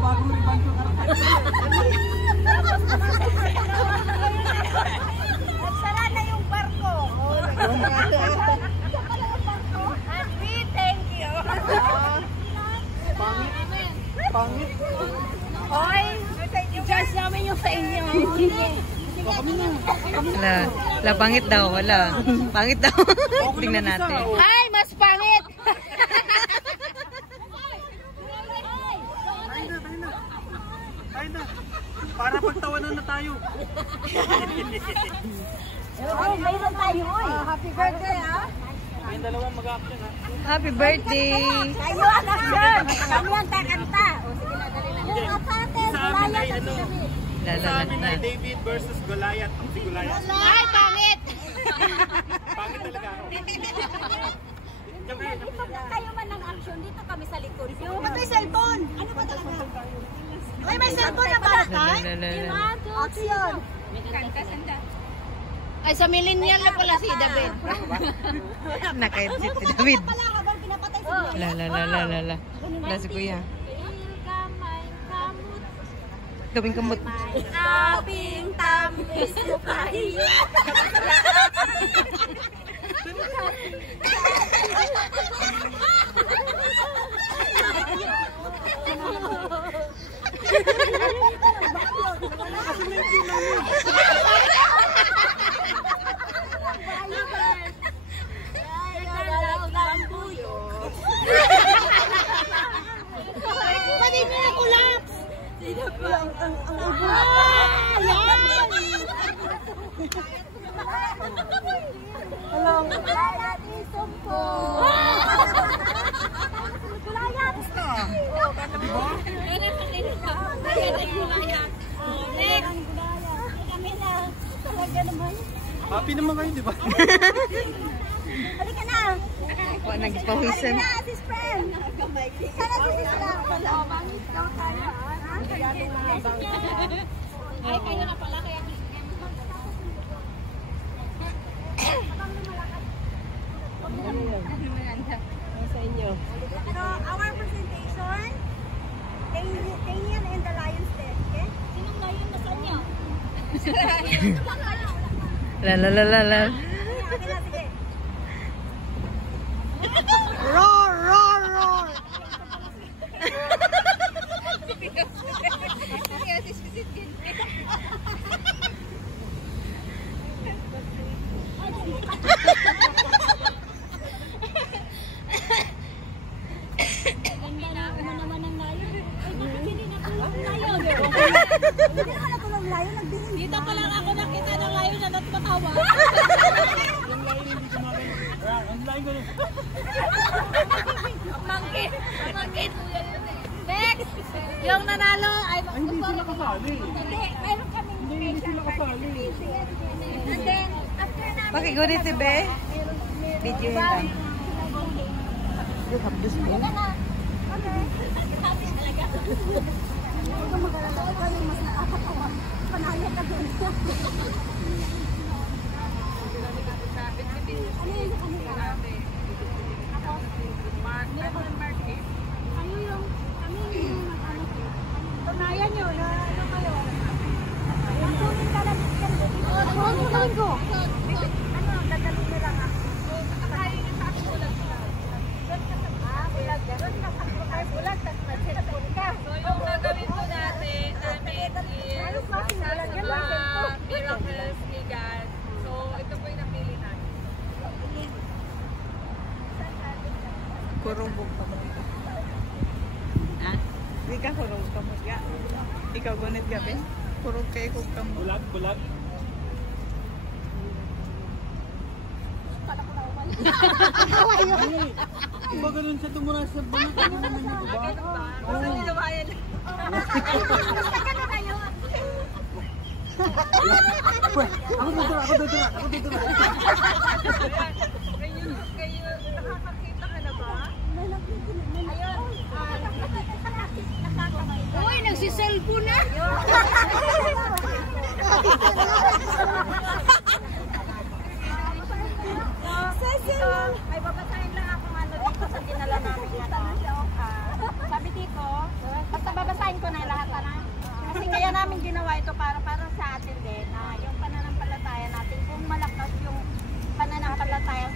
bagong riband ko karata. Nagsara na yung barko. Happy, thank you. Pangit. Pangit. Hoy, i-charge namin yung sa inyo. Wala, pangit daw, wala. Pangit daw. Tingnan natin. Ay, mas pangit. Ay na. Para pagtawanan na tayo. Oh, mayroon tayo. Happy birthday, ha? Kayong dalawang mag-action, ha? Happy birthday! Kayo ang action. Kami ang kakanta. O, sige na, dali na. Yung kapatid, Sa amin ay ano? Sa Lala amin na. ay David versus Goliath. Ang si Goliath. Ay, pangit. Pangit talaga. Ipag na kayo man ng action, dito kami sa likod. Ba't may cellphone? Ano ba talaga? Ay, may cellphone na bata? Action. Ay, sa millennial na pala si David. Nakait si David. Lala. Wala si Kuya. Gawing kamot. Abing tamis mo kahiya. Pwede mo na collapse. Hello. Kulayat isumpo. Kulayat. Happy naman kayo, di ba? Halika na. Ako nagpawisan. Halika na, sis friend. Sana si sis lang. Ay, kayo na pala. Kaya so, our presentation, Daniel and the Lion's Den. Okay? Sinong lion na sa inyo? Lala. Sige. Roar! Dito pa lang ako nakita ng layon na natatawa. Ang lain ko. Mangkit. Next! Yung nanalo ay Hindi sila kasali. Hindi, mayroon kaming Hindi sila kasali. And then, after namin Pakigunit si Be. Video yun lang. Habdos mo. Okay. Happy talaga. Huwag kang mag-alala. Ikaw yung mas nakakatawa. Panalo ka dun. Ano yun sa kanila? Ako? Hindi ako ng market. Kayo yung, kami yung ano. Tunayan nyo na ano kayo. Magsunin ka lang. Magsunin ko. Ano, dadalhin nyo lang ako. Kakain yung sa akin ulag sila. Bulag. Doon ka sa bulag, tapos mag-cellphone ka. So yung gagawin po namin is Miracles Vegan. So ito po yung napili natin. Kurubog ka mo. Ha? Hindi ka kurubog ka mo. Ikaw gunit gabi? Kurog kayo kung ka mo. Bulag. Diba ganun siya tumura sa banat? Ano naman yun, diba? Basta nilabayan. Ako tutura. Kayo, nakakakita ka na ba? Uy, nagsiselfone na! Ay, babasahin lang ako ano dito sa dinala namin. Sabi dito, basta babasahin ko na Kasi kaya namin ginawa ito para sa atin din na yung pananampalataya natin, kung malakas yung pananampalataya